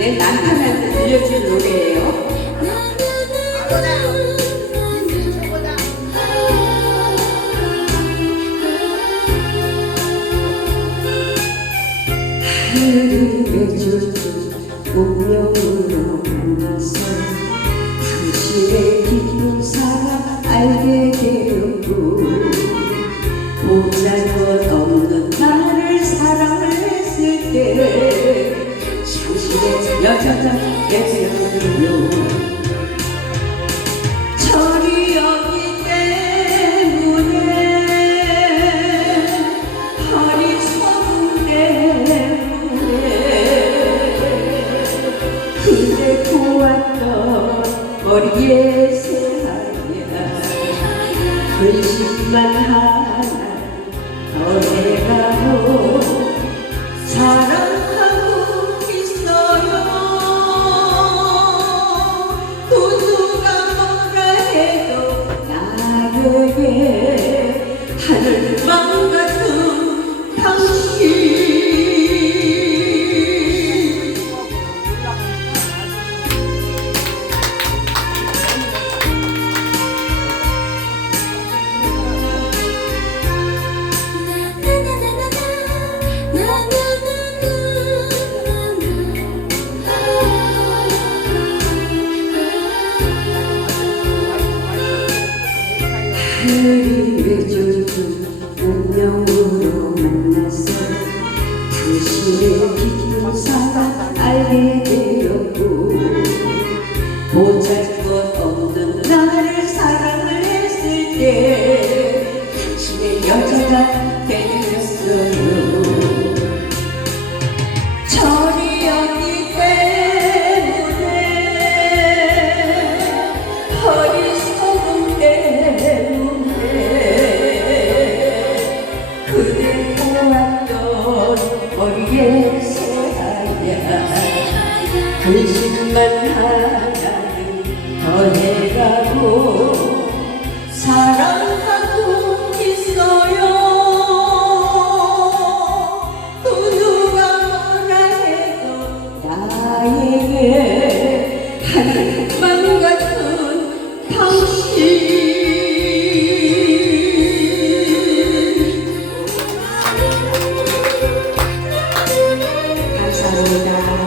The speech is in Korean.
내 남편한테 들려줄 노래예요. 보잘것 없는 나를 사랑을 했을 때 당신의 여자가 되었군요 철이었기 때문에 어리석은 때문에 그대 보았던 머리의 새하얀 글씨만 하나 더해 하늘이 맺어준 운명으로 만나서 당신의 깊은 사랑 알게 되었고 보잘것 없는 나를 사랑을 했을 때 당신의 여자가 그게 새하야 그짓만 하나를 더해가고 사랑하고 있어요. 또 누가 뭐라 해도 나에게 하늘만 같은 당신 Saturday night.